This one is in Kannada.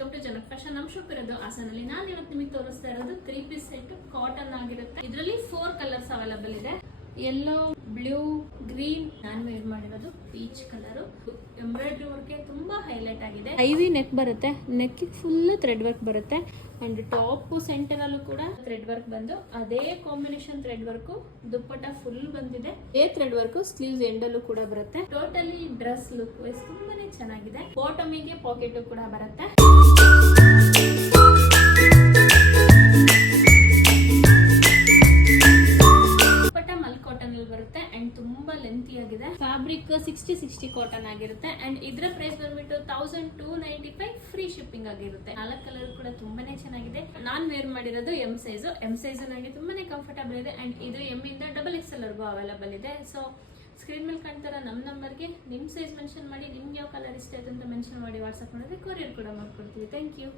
ವೆಲ್ಕಮ್ ಟು ಜನಕ್ ಫ್ಯಾಷನ್. ನಮ್ಮ ಶಾಪ್ ಇರೋದು ಹಾಸನಲ್ಲಿ. ನಾನು ಇವತ್ತು ನಿಮಗೆ ತೋರಿಸ್ತಾ ಇರೋದು 3 ಪೀಸ್ ಸೆಟ್ ಕಾಟನ್ ಆಗಿರುತ್ತೆ. ಇದರಲ್ಲಿ 4 ಕಲರ್ಸ್ ಅವೈಲೇಬಲ್ ಇದೆ. Yellow, blue, green. ನಾನು ವೇರ್ ಮಾಡಿರೋದು ಪೀಚ್ ಕಲರ್. ಎಂಬ್ರಾಯ್ಡ್ರಿ ವರ್ಕ್ ತುಂಬಾ ಹೈಲೈಟ್ ಆಗಿದೆ. ಐವಿ ನೆಕ್ ಬರುತ್ತೆ, ನೆಕ್ ಫುಲ್ ಥ್ರೆಡ್ ವರ್ಕ್ ಬರುತ್ತೆ ಅಂಡ್ ಟಾಪ್ ಸೆಂಟರ್ ಅಲ್ಲೂ ಕೂಡ ಥ್ರೆಡ್ ವರ್ಕ್ ಬಂದು ಅದೇ ಕಾಂಬಿನೇಷನ್ ಥ್ರೆಡ್ ವರ್ಕ್ ದುಪ್ಪಟ್ಟ ಫುಲ್ ಬಂದಿದೆ. ಥ್ರೆಡ್ ವರ್ಕ್ ಸ್ಲೀವ್ಸ್ ಎಂಡ್ ಅಲ್ಲೂ ಕೂಡ ಬರುತ್ತೆ. ಟೋಟಲಿ ಡ್ರೆಸ್ ಲುಕ್ ವೈಸ್ ತುಂಬಾನೇ ಚೆನ್ನಾಗಿದೆ. ಬಾಟಮಿಗೆ ಪಾಕೆಟ್ ಕೂಡ ಬರುತ್ತೆ. ಬರುತ್ತೆ ಅಂಡ್ ತುಂಬಾ ಲೆಂತಿ ಆಗಿದೆ. ಫ್ಯಾಬ್ರಿಕ್ 60 ಕಾಟನ್ ಆಗಿರುತ್ತೆ ಅಂಡ್ ಇದರ ಪ್ರೈಸ್ ಬಂದ್ಬಿಟ್ಟು 1295 ಫ್ರೀ ಶಿಪ್ಪಿಂಗ್ ಆಗಿರುತ್ತೆ. 4 ಕಲರ್ ಕೂಡ ತುಂಬಾನೇ ಚೆನ್ನಾಗಿದೆ. ನಾನ್ ವೇರ್ ಮಾಡಿರೋದು ಎಂ ಸೈಜ್ ನನಗೆ ತುಂಬಾನೇ ಕಂಫರ್ಟಬಲ್ ಇದೆ ಅಂಡ್ ಇದು ಎಂ ಇಂದ XXL ವರೆಗೂ ಅವೈಲೇಬಲ್ ಇದೆ. ಸೊ ಸ್ಕ್ರೀನ್ ಮೇಲೆ ಕಾಣ್ತಾರ ನಮ್ಮ ನಂಬರ್ಗೆ ನಿಮ್ ಸೈಜ್ ಮೆನ್ಷನ್ ಮಾಡಿ, ನಿಮ್ಗೆ ಯಾವ ಕಲರ್ ಇಷ್ಟ ಆಯ್ತು ಅಂತ ಮೆನ್ಷನ್ ಮಾಡಿ ವಾಟ್ಸ್ಆಪ್ ಮಾಡಿದ್ರೆ ಕೊರಿಯರ್ ಕೂಡ ಮಾಡ್ಕೊಡ್ತೀವಿ. Thank you.